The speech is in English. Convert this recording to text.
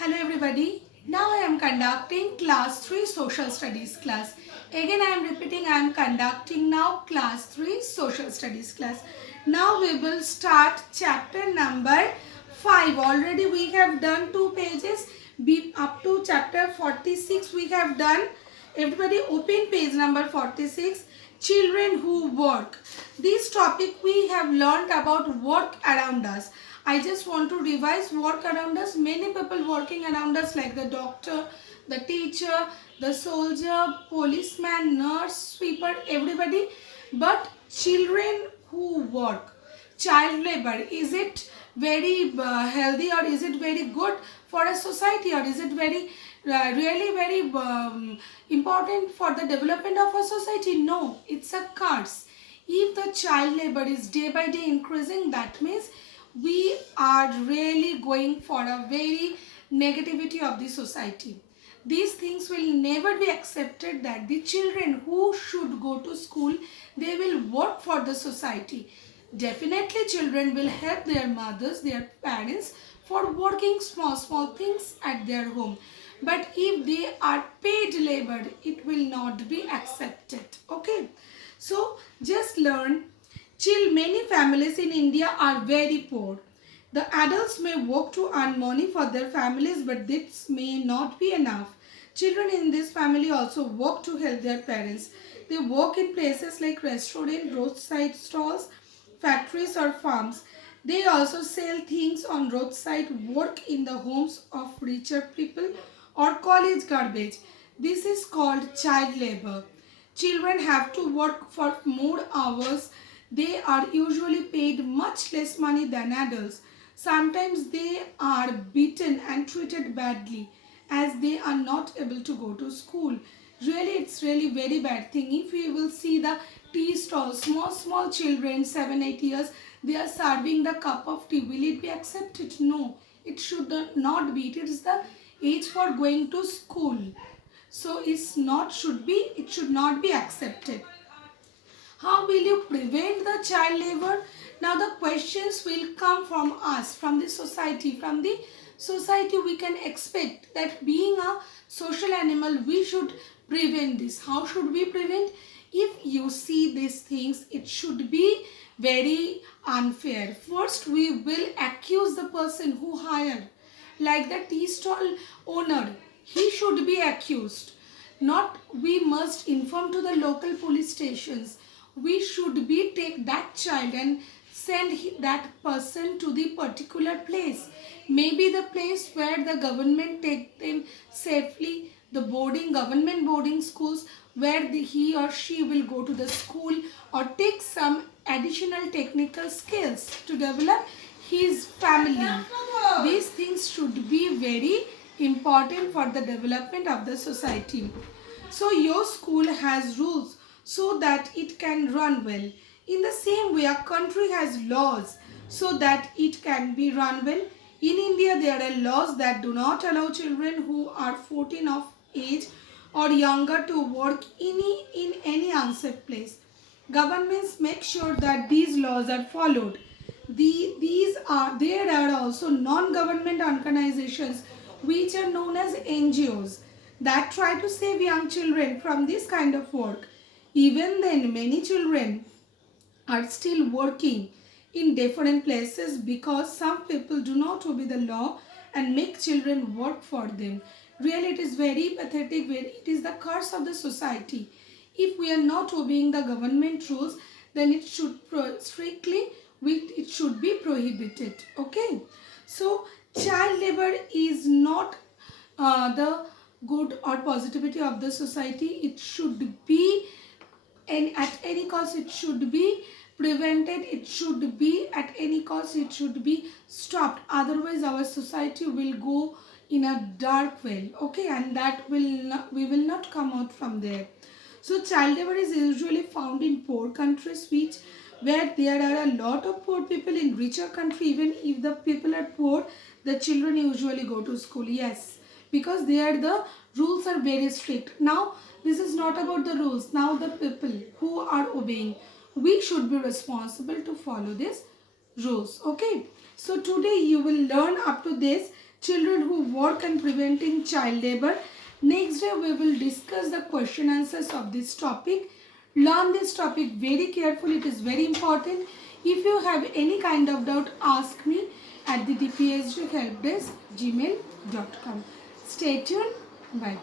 Hello everybody. Now I am conducting class 3 social studies class. Again I am repeating, I am conducting now class 3 social studies class. Now we will start chapter number 5. Already we have done 2 pages. Up to chapter 46 we have done. Everybody open page number 46. Children who work. This topic we have learned about work around us. I just want to revise work around us. Many people working around us like the doctor, the teacher, the soldier, policeman, nurse, sweeper, everybody. But children who work, child labor, is it very healthy or is it very good for a society or is it very really very important for the development of a society? No, it's a curse. If the child labor is day by day increasing, that means we are really going for a very negativity of the society. These things will never be accepted that the children who should go to school, they will work for the society. Definitely children will help their mothers, their parents for working small things at their home. But if they are paid labor, it will not be accepted. Okay. So just learn. Many families in India are very poor. The adults may work to earn money for their families, but this may not be enough. Children in this family also work to help their parents. They work in places like restaurants, roadside stalls, factories or farms. They also sell things on roadside, work in the homes of richer people or college garbage. This is called child labor. Children have to work for more hours. They are usually paid much less money than adults. Sometimes they are beaten and treated badly as they are not able to go to school. Really, it's really very bad thing. If you will see the tea stalls, small children, 7 8 years, they are serving the cup of tea. Will it be accepted? No, it should not be. It is the age for going to school. So it should not be accepted. How will you prevent the child labor? Now the questions will come from us, from the society. From the society we can expect that being a social animal, we should prevent this. How should we prevent? If you see these things, it should be very unfair. First, we will accuse the person who hired, like the tea stall owner. He should be accused. Not we must inform to the local police stations. We should be take that child and send that person to the particular place. Maybe the place where the government take them safely, the government boarding schools where he or she will go to the school or take some additional technical skills to develop his family. These things should be very important for the development of the society. So your school has rules so that it can run well. In the same way, a country has laws so that it can be run well. In India, there are laws that do not allow children who are 14 of age or younger to work in any unsafe place. Governments make sure that these laws are followed. There are also non-government organizations which are known as NGOs that try to save young children from this kind of work. Even then, many children are still working in different places because some people do not obey the law and make children work for them. Really, it is very pathetic. It is the curse of the society. If we are not obeying the government rules, then it should it should be prohibited. Okay. So child labor is not the good or positivity of the society. It should be, and at any cost it should be prevented. It should be at any cost, it should be stopped. Otherwise our society will go in a dark way. Okay, and that will not, we will not come out from there. So child labor is usually found in poor countries, which where there are a lot of poor people. In richer country, even if the people are poor, the children usually go to school. Yes, because there the rules are very strict. Now this is not about the rules. Now the people who are obeying, we should be responsible to follow these rules. Okay, so today you will learn up to this children who work and preventing child labor. Next day we will discuss the question answers of this topic. Learn this topic very carefully. It is very important. If you have any kind of doubt, ask me at the dphd helpdesk gmail.com. Stay tuned. Bye.